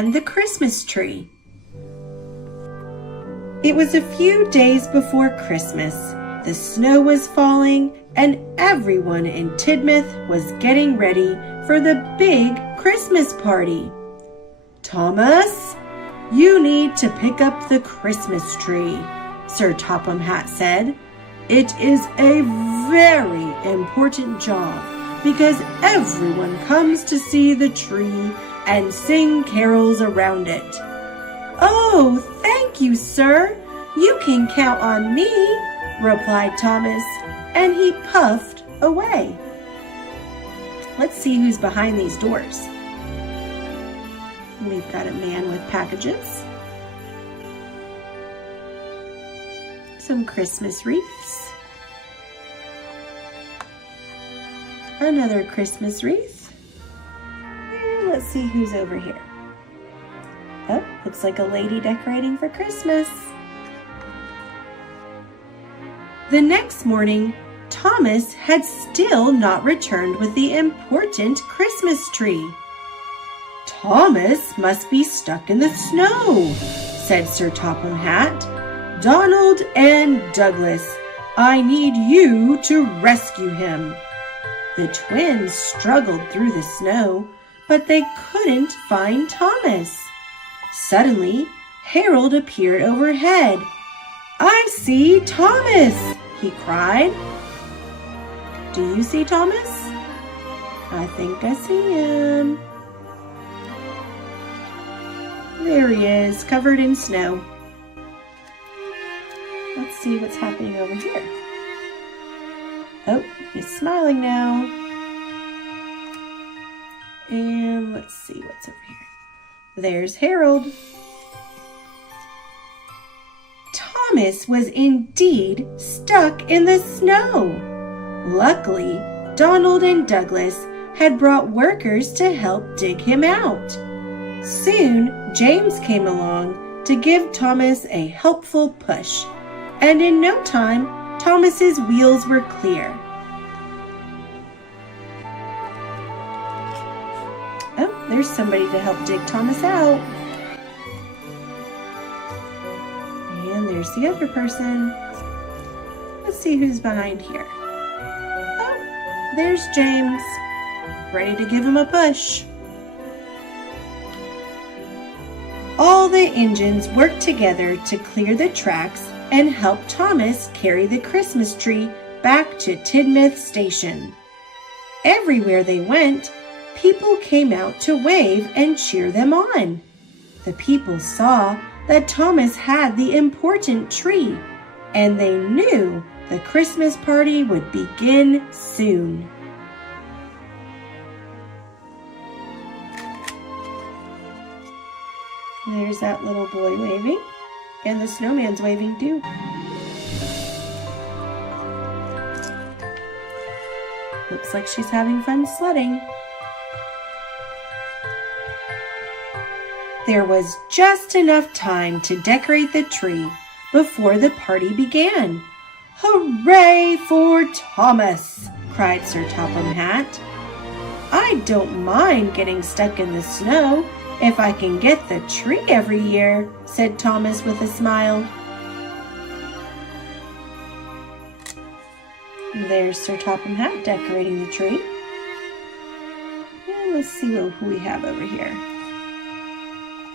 and the Christmas tree. It was a few days before Christmas. The snow was falling, and everyone in Tidmouth was getting ready for the big Christmas party. "Thomas, you need to pick up the Christmas tree," Sir Topham Hatt said. "It is a very important job because everyone comes to see the tree and sing carols around it." "Oh, thank you, sir. You can count on me," replied Thomas, and he puffed away. Let's see who's behind these doors. We've got a man with packages, some Christmas wreaths, another Christmas wreath, and let's see who's over here. Oh, looks like a lady decorating for Christmas. The next morning, Thomas had still not returned with the important Christmas tree. "Thomas must be stuck in the snow," said Sir Topham Hatt. "Donald and Douglas, I need you to rescue him." The twins struggled through the snow, but they couldn't find Thomas. Suddenly, Harold appeared overhead. "I see Thomas!" he cried. Do you see Thomas? I think I see him. There he is, covered in snow. Let's see what's happening over here. Oh, he's smiling now. And let's see what's over here. There's Harold. Thomas was indeed stuck in the snow. Luckily, Donald and Douglas had brought workers to help dig him out. Soon, James came along to give Thomas a helpful push, and in no time, Thomas's wheels were clear. Oh, there's somebody to help dig Thomas out. And there's the other person. Let's see who's behind here. Oh, there's James, ready to give him a push. All the engines worked together to clear the tracks and help Thomas carry the Christmas tree back to Tidmouth Station. Everywhere they went, people came out to wave and cheer them on. The people saw that Thomas had the important tree, and they knew the Christmas party would begin soon. There's that little boy waving, and the snowman's waving too. Looks like she's having fun sledding. There was just enough time to decorate the tree before the party began. "Hooray for Thomas!" cried Sir Topham Hatt. "I don't mind getting stuck in the snow if I can get the tree every year," said Thomas with a smile. There's Sir Topham Hatt decorating the tree. And let's see who we have over here.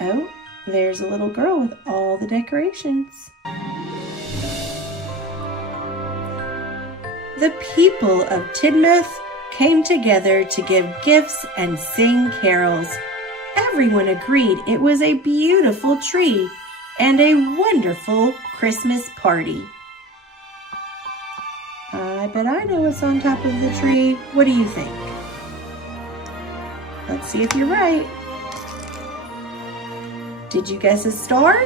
Oh, there's a little girl with all the decorations. The people of Tidmouth came together to give gifts and sing carols. Everyone agreed it was a beautiful tree and a wonderful Christmas party. I bet I know what's on top of the tree. What do you think? Let's see if you're right. Did you guess a star?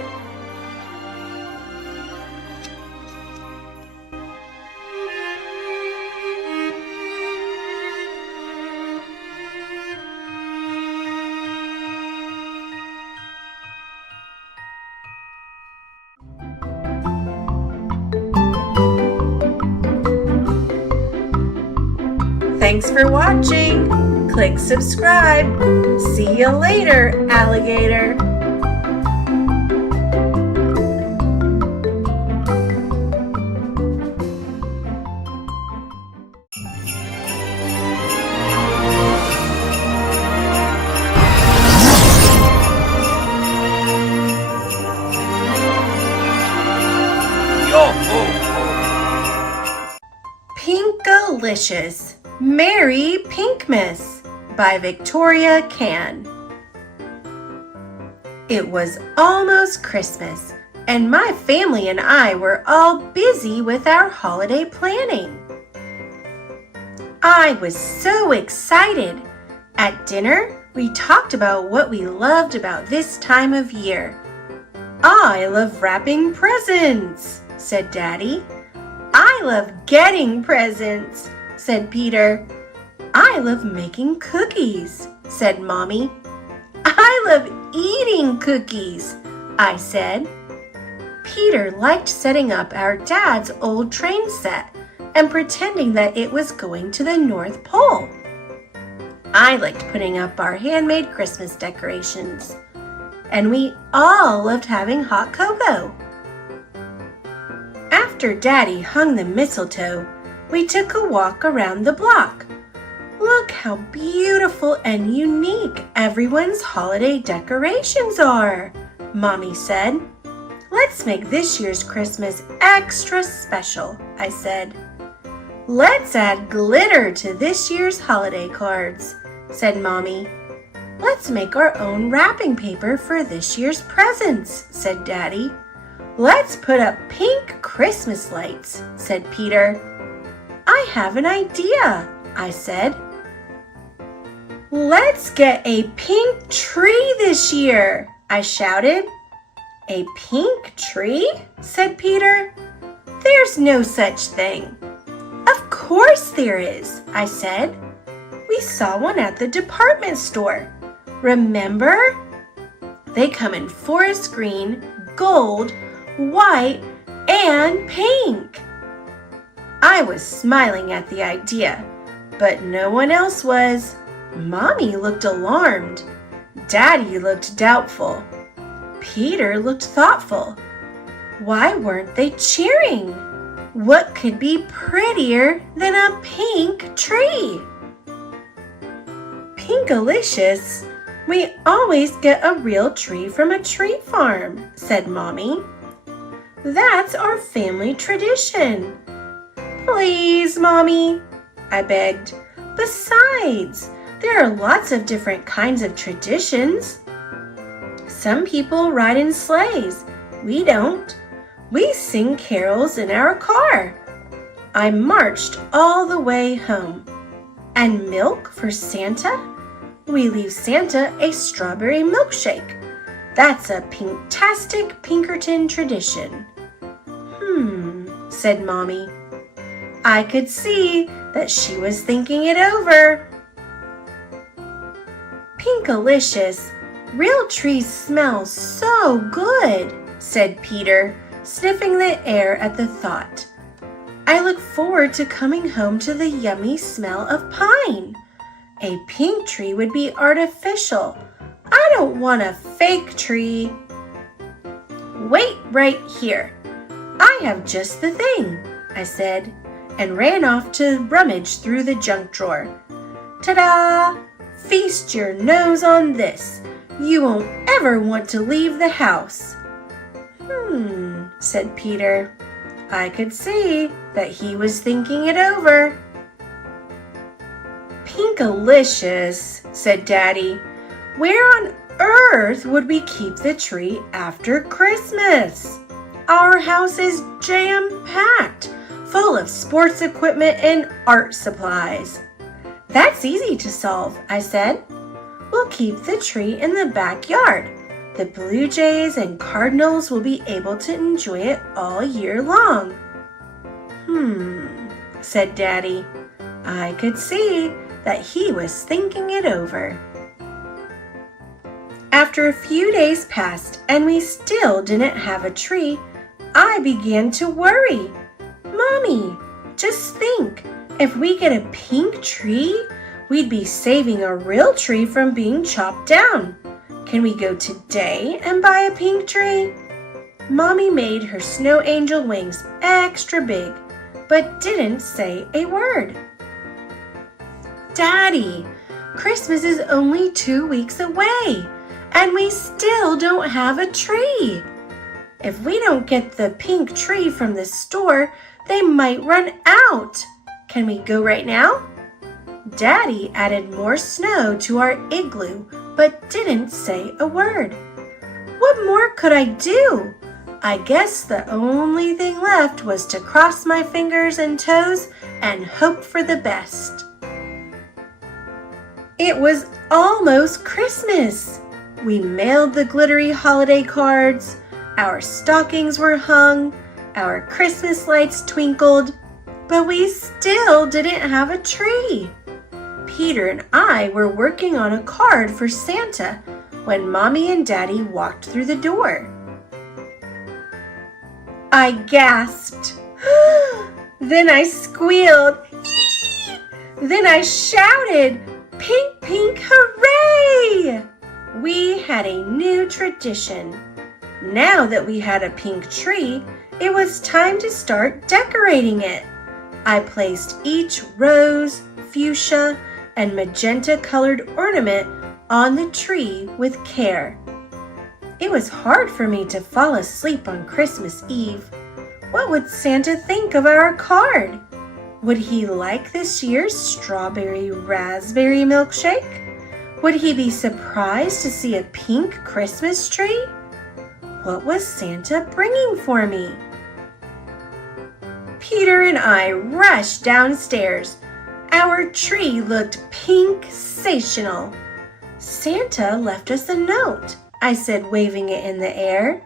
Thanks for watching. click subscribe. See you later, alligator. Pinkalicious, Merry Pinkmas by Victoria Can. It was almost Christmas, and my family and I were all busy with our holiday planning. I was so excited. At dinner, we talked about what we loved about this time of year. I love wrapping presents, said Daddy. I love getting presents, said Peter. I love making cookies, said Mommy. I love eating cookies, I said. Peter liked setting up our dad's old train set and pretending that it was going to the North Pole. I liked putting up our handmade Christmas decorations, and we all loved having hot cocoa. After Daddy hung the mistletoe, we took a walk around the block. Look how beautiful and unique everyone's holiday decorations are, Mommy said. Let's make this year's Christmas extra special, I said. Let's add glitter to this year's holiday cards, said Mommy. Let's make our own wrapping paper for this year's presents, said Daddy. Let's put up pink Christmas lights, said Peter. I have an idea, I said. Let's get a pink tree this year, I shouted. A pink tree? Said Peter. There's no such thing. Of course there is, I said. We saw one at the department store. Remember? They come in forest green, gold, white, and pink. I was smiling at the idea, but no one else was. Mommy looked alarmed. Daddy looked doubtful. Peter looked thoughtful. Why weren't they cheering? What could be prettier than a pink tree? Pinkalicious, we always get a real tree from a tree farm, said Mommy. That's our family tradition. Please, Mommy, I begged. Besides, there are lots of different kinds of traditions. Some people ride in sleighs. We don't. We sing carols in our car. I marched all the way home. And milk for Santa? We leave Santa a strawberry milkshake. That's a pinktastic Pinkerton tradition. Said Mommy. I could see that she was thinking it over. Pinkalicious, real trees smell so good, said Peter, sniffing the air at the thought. I look forward to coming home to the yummy smell of pine. A pink tree would be artificial. I don't want a fake tree. Wait right here. I have just the thing, I said, and ran off to rummage through the junk drawer. Ta-da! Feast your nose on this. You won't ever want to leave the house. Said Peter. I could see that he was thinking it over. Pinkalicious, said Daddy. Where on earth would we keep the tree after Christmas? Our house is jam-packed, full of sports equipment and art supplies. That's easy to solve, I said. We'll keep the tree in the backyard. The blue jays and cardinals will be able to enjoy it all year long. Said Daddy. I could see that he was thinking it over. After a few days passed and we still didn't have a tree, I began to worry. Mommy, just think, if we get a pink tree, we'd be saving a real tree from being chopped down. Can we go today and buy a pink tree?" Mommy made her snow angel wings extra big, but didn't say a word. "Daddy, Christmas is only 2 weeks away, and we still don't have a tree. If we don't get the pink tree from the store, they might run out. Can we go right now?" Daddy added more snow to our igloo, but didn't say a word. What more could I do? I guess the only thing left was to cross my fingers and toes and hope for the best. It was almost Christmas. We mailed the glittery holiday cards, our stockings were hung, our Christmas lights twinkled, but we still didn't have a tree. Peter and I were working on a card for Santa when Mommy and Daddy walked through the door. I gasped. Then I squealed. Then I shouted, "Pink, pink, hooray!" We had a new tradition. Now that we had a pink tree, it was time to start decorating it. I placed each rose, fuchsia, and magenta colored ornament on the tree with care. It was hard for me to fall asleep on Christmas Eve. What would Santa think of our card? Would he like this year's strawberry raspberry milkshake? Would he be surprised to see a pink Christmas tree? What was Santa bringing for me? Peter and I rushed downstairs. Our tree looked pink-sational. Santa left us a note, I said, waving it in the air.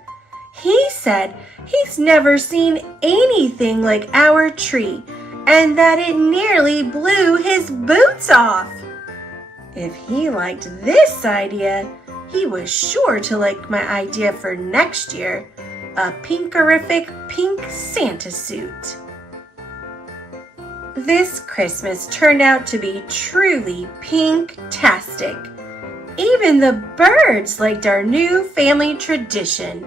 He said he's never seen anything like our tree and that it nearly blew his boots off. If he liked this idea, he was sure to like my idea for next year, a pinkerific pink Santa suit. This Christmas turned out to be truly pink-tastic. Even the birds liked our new family tradition.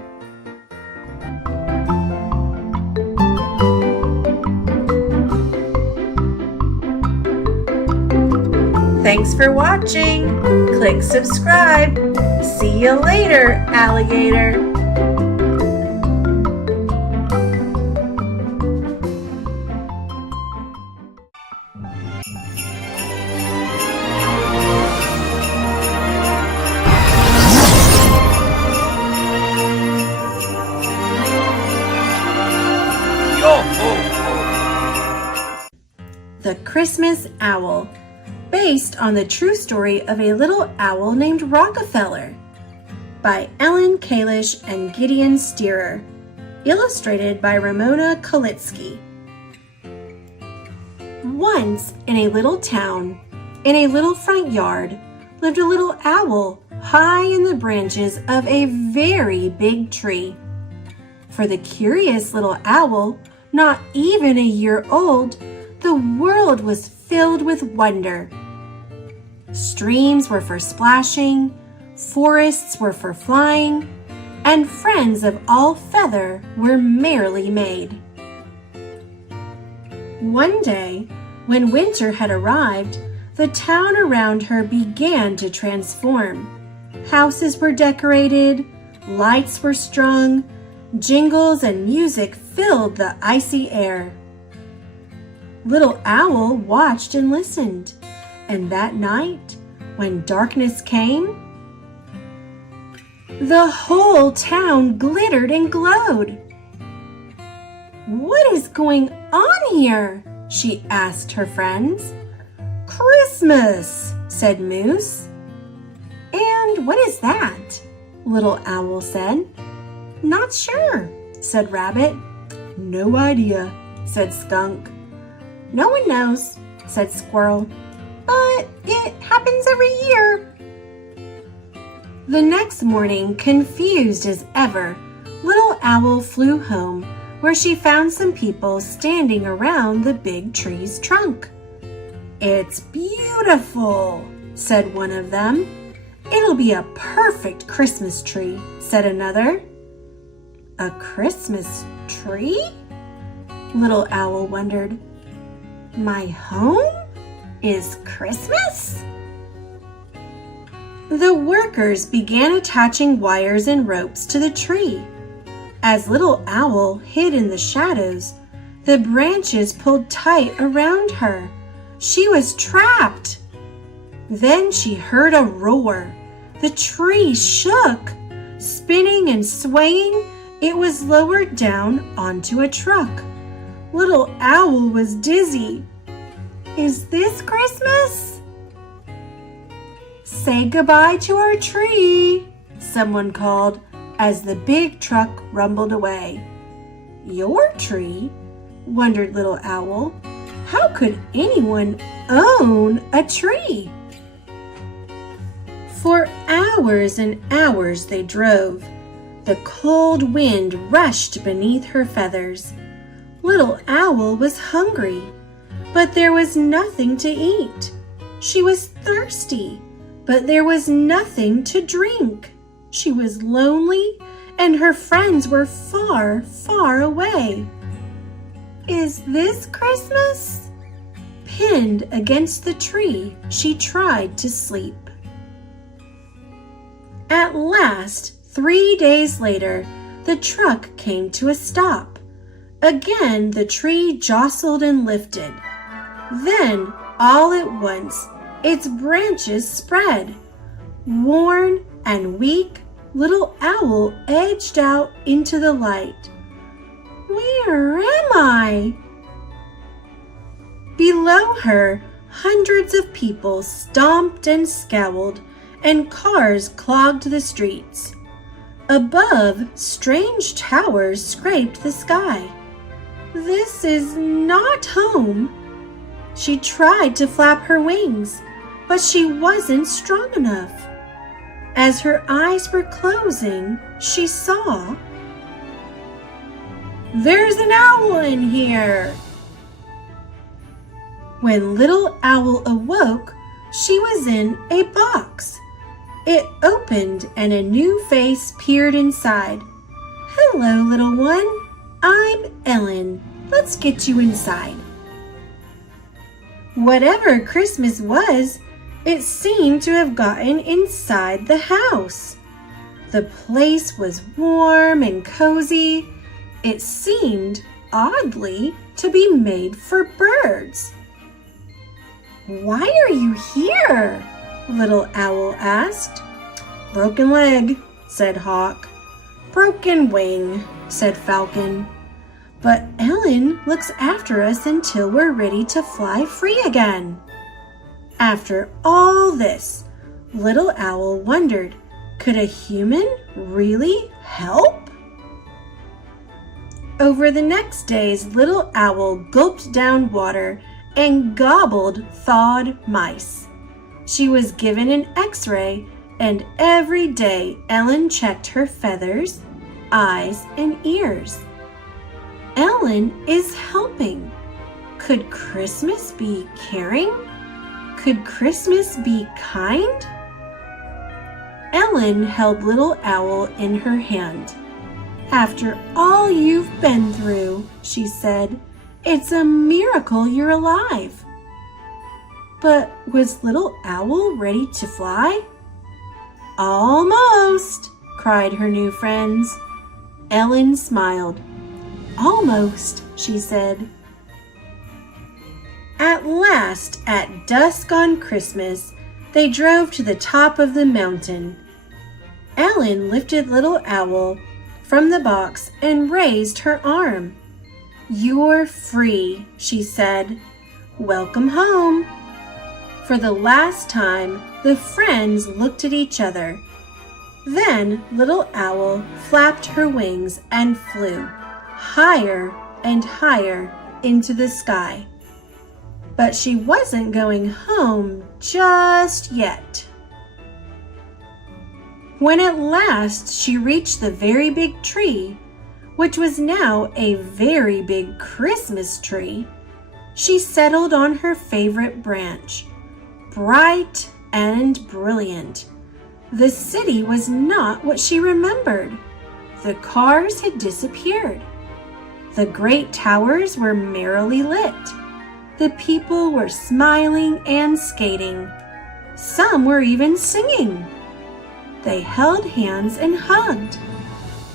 Thanks for watching. Click subscribe. See you later, alligator. The Christmas Owl, based on the true story of a little owl named Rockefeller, by Ellen Kalish and Gideon Steerer, illustrated by Ramona Kalitsky. Once in a little town, in a little front yard, lived a little owl high in the branches of a very big tree. For the curious little owl, not even a year old, the world was filled with wonder. Streams were for splashing, forests were for flying, and friends of all feather were merrily made. One day, when winter had arrived, the town around her began to transform. Houses were decorated, lights were strung, jingles and music filled the icy air. Little Owl watched and listened, and that night, when darkness came, the whole town glittered and glowed. "What is going on here?" she asked her friends. "Christmas," said Moose. "And what is that?" Little Owl said. "Not sure," said Rabbit. "No idea," said Skunk. "No one knows," said Squirrel, "but it happens every year." The next morning, confused as ever, Little Owl flew home, where she found some people standing around the big tree's trunk. "It's beautiful," said one of them. "It'll be a perfect Christmas tree," said another. "A Christmas tree?" Little Owl wondered. "My home is Christmas?" The workers began attaching wires and ropes to the tree. As Little Owl hid in the shadows, the branches pulled tight around her. She was trapped. Then she heard a roar. The tree shook. Spinning and swaying, it was lowered down onto a truck. Little Owl was dizzy. "Is this Christmas?" "Say goodbye to our tree," someone called as the big truck rumbled away. "Your tree?" wondered Little Owl. "How could anyone own a tree?" For hours and hours they drove. The cold wind rushed beneath her feathers. Little Owl was hungry, but there was nothing to eat. She was thirsty, but there was nothing to drink. She was lonely, and her friends were far, far away. "Is this Christmas?" Pinned against the tree, she tried to sleep. At last, 3 days later, the truck came to a stop. Again, the tree jostled and lifted. Then, all at once, its branches spread. Worn and weak, Little Owl edged out into the light. "Where am I?" Below her, hundreds of people stomped and scowled, and cars clogged the streets. Above, strange towers scraped the sky. "This is not home." She tried to flap her wings, but she wasn't strong enough. As her eyes were closing, she saw, "There's an owl in here." When Little Owl awoke, she was in a box. It opened and a new face peered inside. "Hello, little one. I'm Ellen. Let's get you inside." Whatever Christmas was, it seemed to have gotten inside the house. The place was warm and cozy. It seemed, oddly, to be made for birds. "Why are you here?" Little Owl asked. "Broken leg," said Hawk. "Broken wing," said Falcon. "But Ellen looks after us until we're ready to fly free again." After all this, Little Owl wondered, could a human really help? Over the next days, Little Owl gulped down water and gobbled thawed mice. She was given an X-ray, and every day Ellen checked her feathers, eyes, and ears. Ellen is helping. Could Christmas be caring? Could Christmas be kind? Ellen held Little Owl in her hand. "After all you've been through," she said, "it's a miracle you're alive." But was Little Owl ready to fly? "Almost," cried her new friends. Ellen smiled. "Almost," she said. At last, at dusk on Christmas, they drove to the top of the mountain. Ellen lifted Little Owl from the box and raised her arm. "You're free," she said. "Welcome home." For the last time, the friends looked at each other. Then Little Owl flapped her wings and flew higher and higher into the sky. But she wasn't going home just yet. When at last she reached the very big tree, which was now a very big Christmas tree, she settled on her favorite branch, bright and brilliant. The city was not what she remembered. The cars had disappeared. The great towers were merrily lit. The people were smiling and skating. Some were even singing. They held hands and hugged.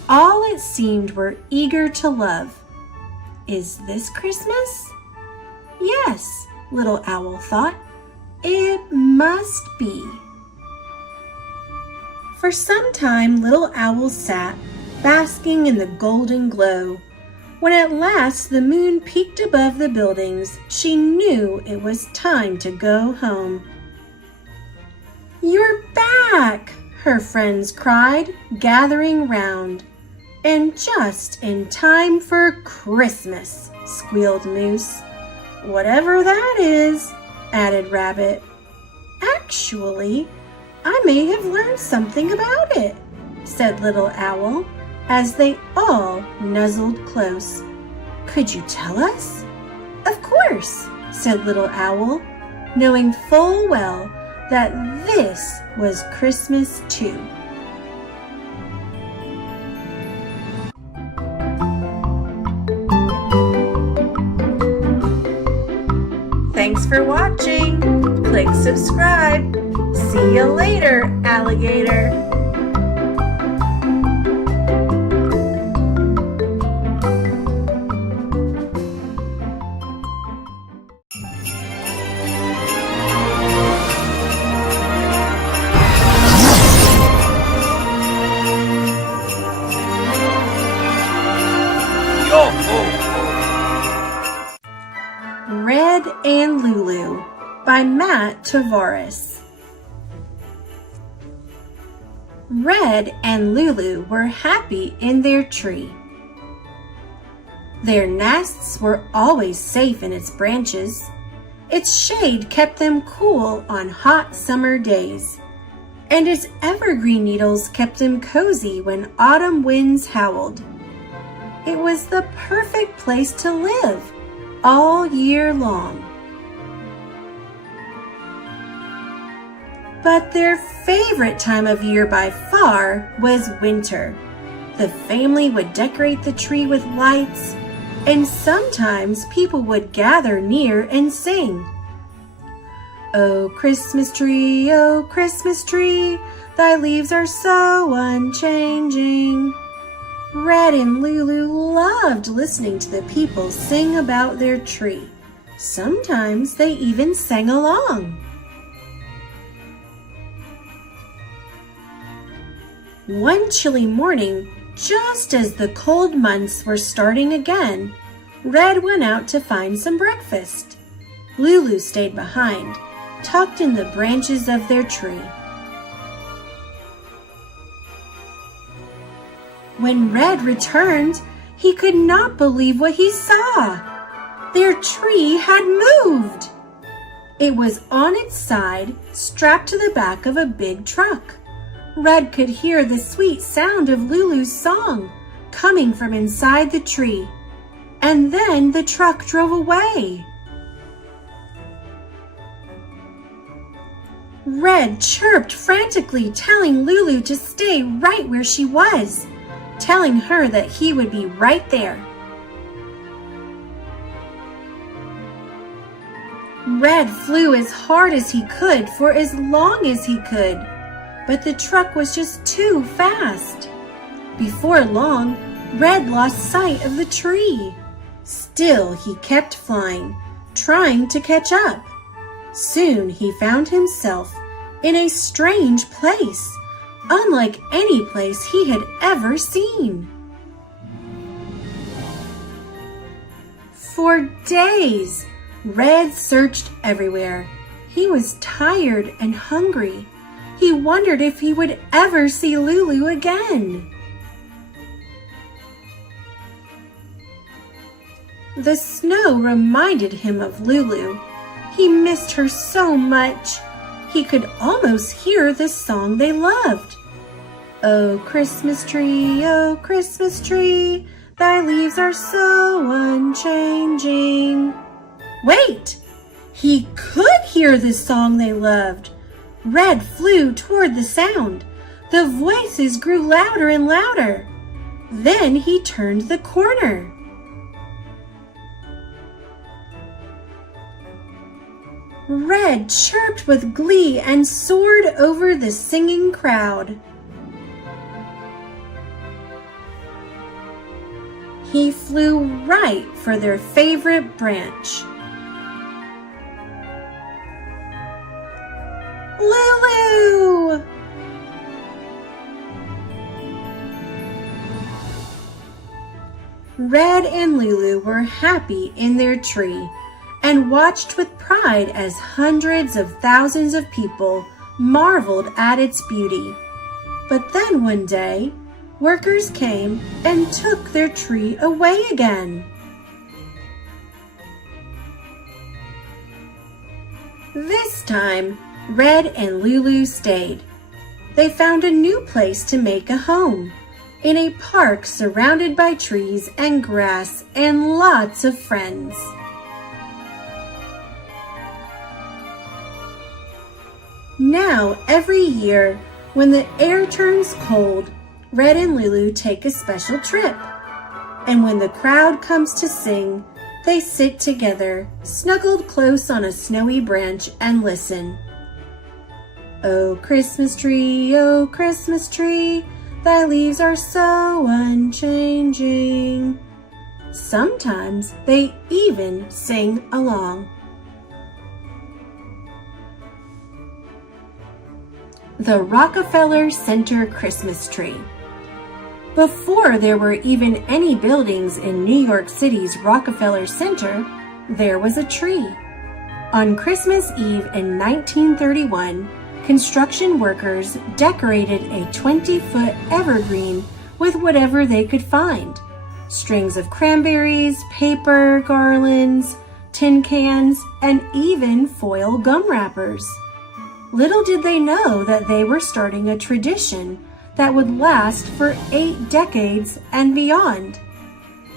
All it seemed were eager to love. Is this Christmas? Yes, Little Owl thought. It must be. For some time, Little Owl sat, basking in the golden glow. When at last the moon peeked above the buildings, she knew it was time to go home. "You're back!" her friends cried, gathering round. "And just in time for Christmas," squealed Moose. "Whatever that is," added Rabbit. "Actually, I may have learned something about it," said Little Owl, as they all nuzzled close. "Could you tell us?" "Of course," said Little Owl, knowing full well that this was Christmas too. Thanks for watching. Click subscribe. See you later, alligator. Red and Lulu by Matt Tavares. Red and Lulu were happy in their tree. Their nests were always safe in its branches. Its shade kept them cool on hot summer days, and its evergreen needles kept them cozy when autumn winds howled. It was the perfect place to live all year long. But their favorite time of year by far was winter. The family would decorate the tree with lights, and sometimes people would gather near and sing. "Oh, Christmas tree, thy leaves are so unchanging." Red and Lulu loved listening to the people sing about their tree. Sometimes they even sang along. One chilly morning, just as the cold months were starting again, Red went out to find some breakfast. Lulu stayed behind, tucked in the branches of their tree. When Red returned, he could not believe what he saw. Their tree had moved. It was on its side, strapped to the back of a big truck. Red could hear the sweet sound of Lulu's song coming from inside the tree. And then the truck drove away. Red chirped frantically, telling Lulu to stay right where she was, telling her that he would be right there. Red flew as hard as he could for as long as he could, but the truck was just too fast. Before long, Red lost sight of the tree. Still, he kept flying, trying to catch up. Soon he found himself in a strange place, unlike any place he had ever seen. For days, Red searched everywhere. He was tired and hungry. He wondered if he would ever see Lulu again. The snow reminded him of Lulu. He missed her so much. He could almost hear the song they loved. "Oh, Christmas tree, thy leaves are so unchanging." Wait! He could hear the song they loved. Red flew toward the sound. The voices grew louder and louder. Then he turned the corner. Red chirped with glee and soared over the singing crowd. He flew right for their favorite branch. Lulu! Red and Lulu were happy in their tree and watched with pride as hundreds of thousands of people marveled at its beauty. But then one day, workers came and took their tree away again. This time, Red and Lulu stayed. They found a new place to make a home, in a park surrounded by trees and grass and lots of friends. Now, every year, when the air turns cold, Red and Lulu take a special trip. And when the crowd comes to sing, they sit together, snuggled close on a snowy branch, and listen. Oh, Christmas tree, thy leaves are so unchanging. Sometimes they even sing along. The Rockefeller Center Christmas Tree. Before there were even any buildings in New York City's Rockefeller Center, there was a tree. On Christmas Eve in 1931, construction workers decorated a 20-foot evergreen with whatever they could find. Strings of cranberries, paper, garlands, tin cans, and even foil gum wrappers. Little did they know that they were starting a tradition that would last for 8 decades and beyond.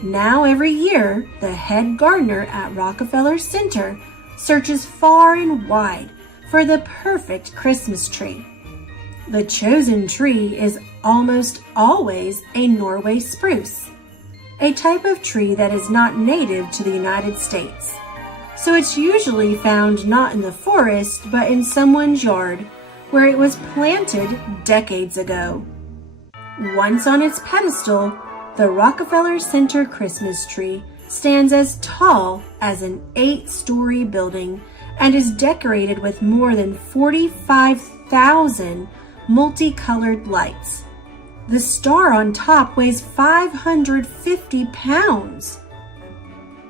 Now every year, the head gardener at Rockefeller Center searches far and wide for the perfect Christmas tree. The chosen tree is almost always a Norway spruce, a type of tree that is not native to the United States. So it's usually found not in the forest, but in someone's yard, where it was planted decades ago. Once on its pedestal, the Rockefeller Center Christmas tree stands as tall as an 8-story building and is decorated with more than 45,000 multicolored lights. The star on top weighs 550 pounds.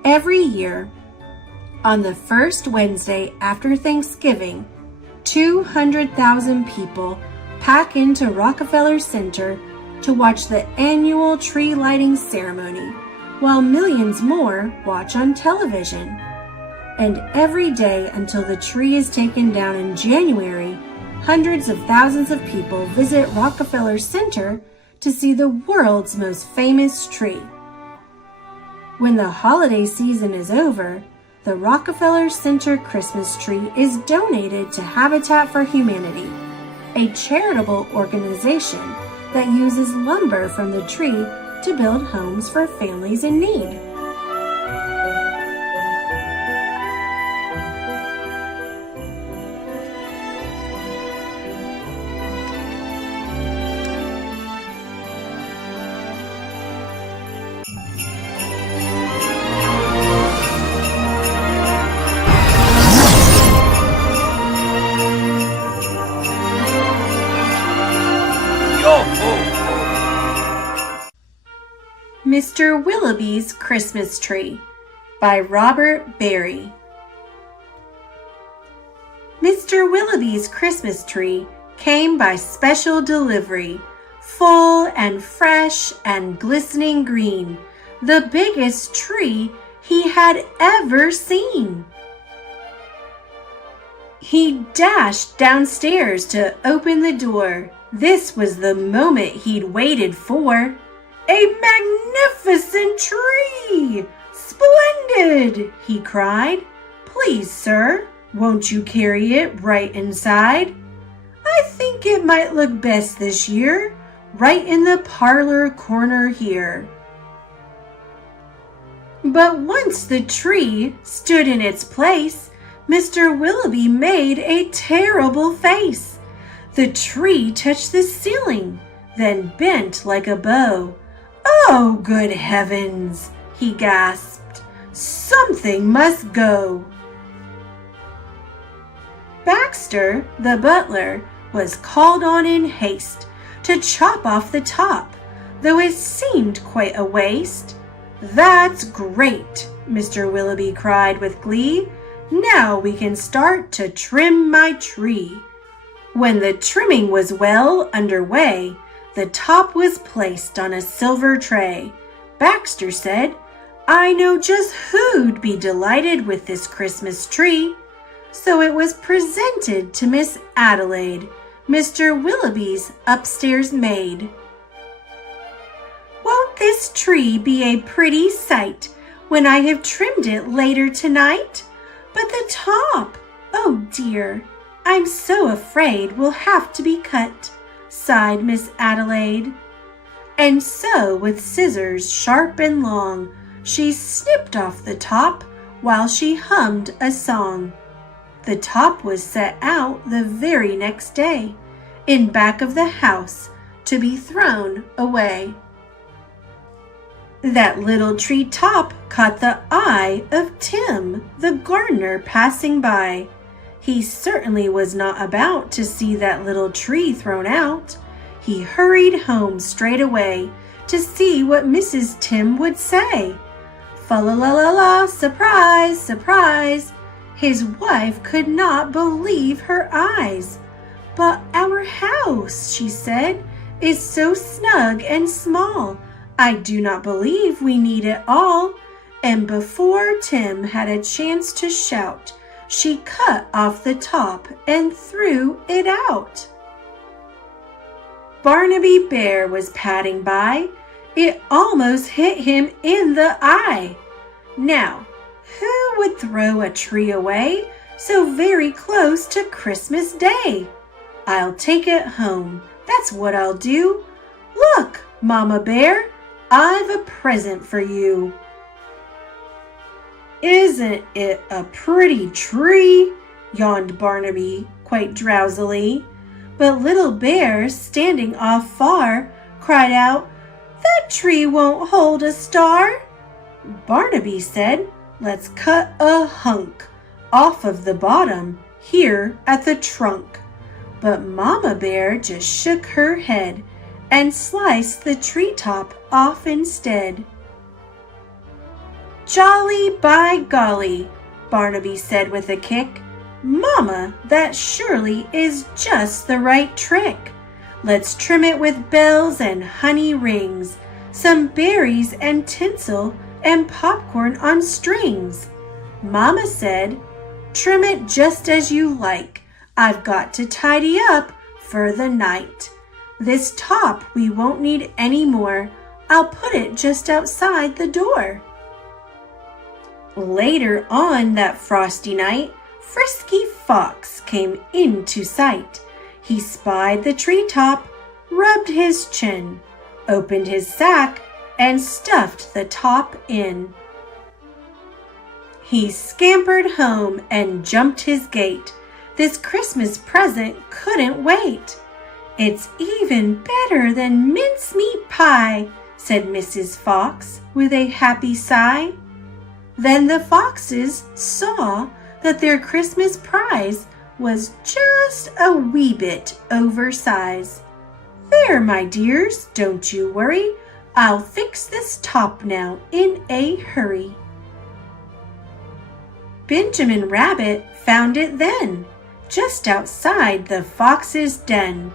Every year, on the first Wednesday after Thanksgiving, 200,000 people pack into Rockefeller Center to watch the annual tree lighting ceremony, while millions more watch on television. And every day until the tree is taken down in January, hundreds of thousands of people visit Rockefeller Center to see the world's most famous tree. When the holiday season is over, the Rockefeller Center Christmas tree is donated to Habitat for Humanity, a charitable organization that uses lumber from the tree to build homes for families in need. Mr. Willoughby's Christmas Tree by Robert Barry. Mr. Willoughby's Christmas tree came by special delivery, full and fresh and glistening green, the biggest tree he had ever seen. He dashed downstairs to open the door. This was the moment he'd waited for. A magnificent tree! Splendid! He cried. Please, sir, won't you carry it right inside? I think it might look best this year, right in the parlor corner here." But once the tree stood in its place, Mr. Willoughby made a terrible face. The tree touched the ceiling, then bent like a bow. "Oh, good heavens!" he gasped. "Something must go." Baxter, the butler, was called on in haste to chop off the top, though it seemed quite a waste. "That's great!" Mr. Willoughby cried with glee. "Now we can start to trim my tree." When the trimming was well underway, the top was placed on a silver tray. Baxter said, "I know just who'd be delighted with this Christmas tree." So it was presented to Miss Adelaide, Mr. Willoughby's upstairs maid. "Won't this tree be a pretty sight when I have trimmed it later tonight? But the top, oh dear, I'm so afraid will have to be cut," sighed Miss Adelaide. And so with scissors sharp and long, she snipped off the top while she hummed a song. The top was set out the very next day, in back of the house, to be thrown away. That little tree top caught the eye of Tim, the gardener, passing by. He certainly was not about to see that little tree thrown out. He hurried home straight away to see what Mrs. Tim would say. Fa-la-la-la-la, surprise, surprise! His wife could not believe her eyes. "But our house," she said, "is so snug and small. I do not believe we need it all." And before Tim had a chance to shout, she cut off the top and threw it out. Barnaby Bear was padding by. It almost hit him in the eye. Now, who would throw a tree away so very close to Christmas Day? "I'll take it home. That's what I'll do. Look, Mama Bear, I've a present for you." "Isn't it a pretty tree?" yawned Barnaby quite drowsily. But Little Bear, standing off far, cried out, "That tree won't hold a star." Barnaby said, "Let's cut a hunk off of the bottom here at the trunk." But Mama Bear just shook her head and sliced the treetop off instead. "Jolly by golly," Barnaby said with a kick. "Mama, that surely is just the right trick. Let's trim it with bells and honey rings, some berries and tinsel and popcorn on strings." Mama said, "Trim it just as you like. I've got to tidy up for the night. This top we won't need any more. I'll put it just outside the door." Later on that frosty night, Frisky Fox came into sight. He spied the treetop, rubbed his chin, opened his sack, and stuffed the top in. He scampered home and jumped his gate. This Christmas present couldn't wait. "It's even better than mincemeat pie," said Mrs. Fox with a happy sigh. Then the foxes saw that their Christmas prize was just a wee bit oversize. "There, my dears, don't you worry. I'll fix this top now in a hurry." Benjamin Rabbit found it then, just outside the fox's den.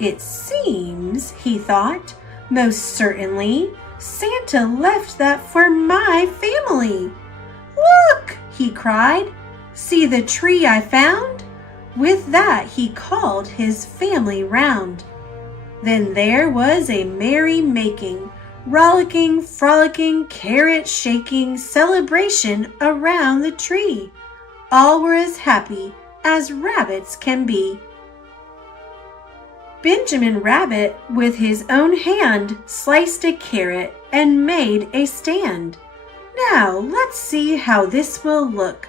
"It seems," he thought, "most certainly Santa left that for my family. Look," he cried, "see the tree I found?" With that he called his family round. Then there was a merry-making, rollicking, frolicking, carrot-shaking celebration around the tree. all were as happy as rabbits can be. Benjamin Rabbit, with his own hand, sliced a carrot and made a stand. Now let's see how this will look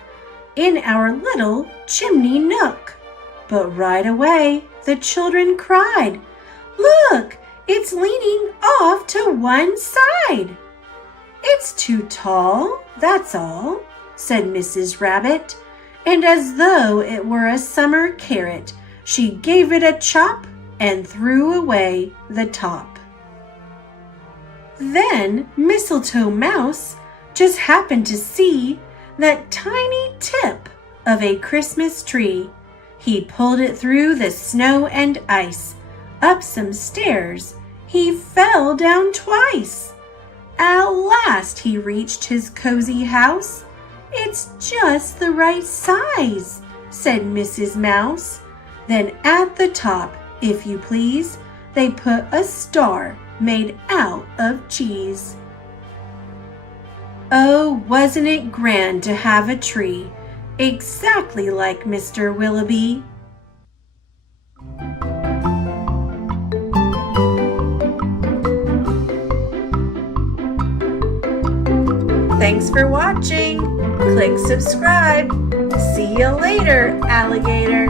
in our little chimney nook. But right away the children cried, "Look, it's leaning off to one side." "It's too tall, that's all," said Mrs. Rabbit, and as though it were a summer carrot, she gave it a chop and threw away the top. Then Mistletoe Mouse just happened to see that tiny tip of a Christmas tree. He pulled it through the snow and ice. Up some stairs, he fell down twice. At last he reached his cozy house. "It's just the right size," said Mrs. Mouse. Then at the top, if you please, they put a star made out of cheese. Oh, wasn't it grand to have a tree exactly like Mr. Willoughby? Thanks for watching. Click subscribe. See you later, alligator.